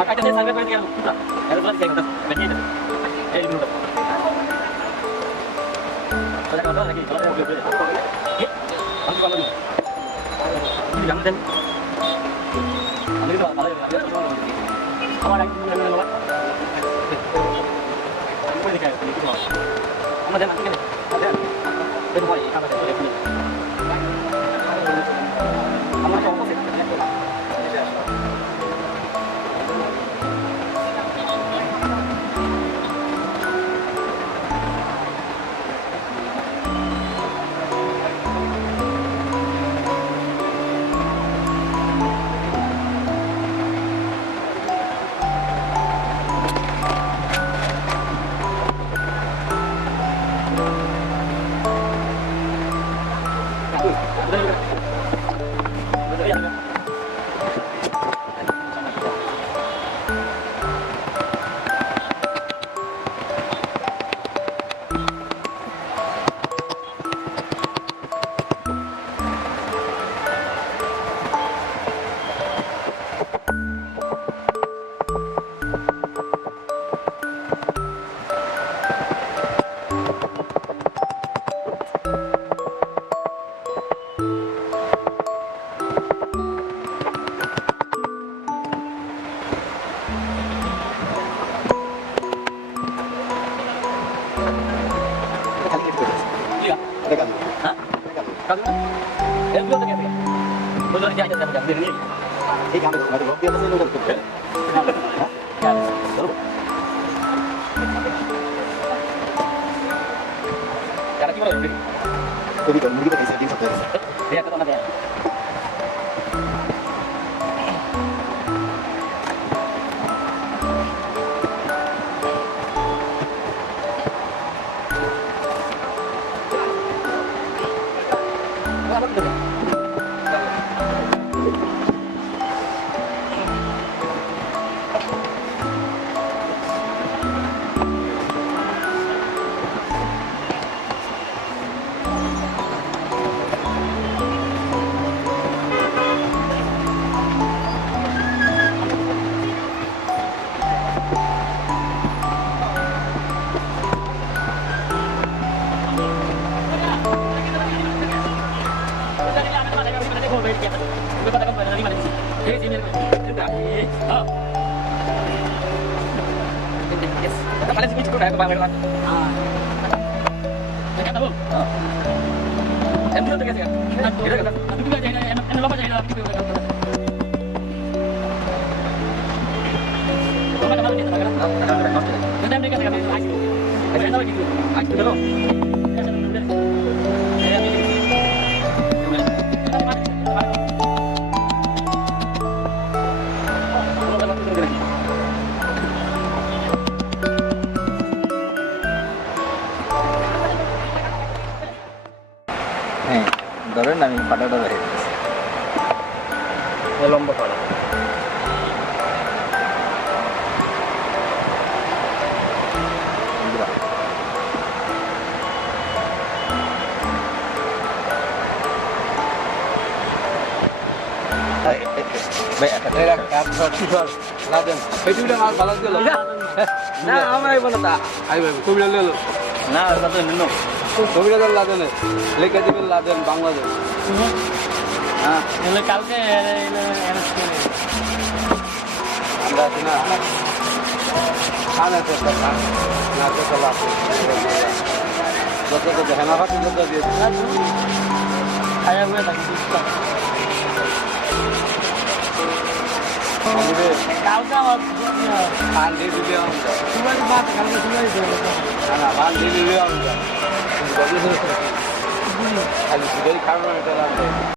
Acá te salve con el que puta. Era todo que venía. El minuto. Ada kalau lagi, kalau ada boleh. Eh, nanti kalau dulu. Ini jangan dan. Nanti kalau ada lagi. Apa lagi yang lewat? Ini boleh kayak gitu. Ama jangan nanti kan. Ada. Itu boleh kamera boleh punya. Ama kalau apa sih? ठीक है हम लोग भी ऐसे लोग करते हैं क्या चलो यार की बोल तो भी मुर्गी तो कैसे दिन सकते हैं ये तो ना दे Kalian sih cukup ya ke bawah kan? Dekat tahu? Em dulu dekat ya? Dekat kan? Tapi juga jadi em lupa jadi lagi juga. Kamu ada malu kita kan? Kita em dekat dekat lagi. Kita tahu gitu. Lagi dulu. Ya sudah dulu. Ya ini. ধরেন আমি পাটাটা রেখে দিচ্ছি লম্বা পাটা না আমার বলো তা তুমি না ছবিটা লাদেন লেখা দেবেন লাদেন বাংলাদেশ হ্যাঁ কালকে আমরা আছি না খানা চেষ্টা না চেষ্টা লাভ যত হেমাফাতি যত দিয়েছি খায়া হয়ে থাকি কালকে আমার খান দিয়ে দিলে আমরা সুবাই বাদ কালকে সুবাই না খান দিয়ে দিলে আমরা খালি শুধুই খাবার এটা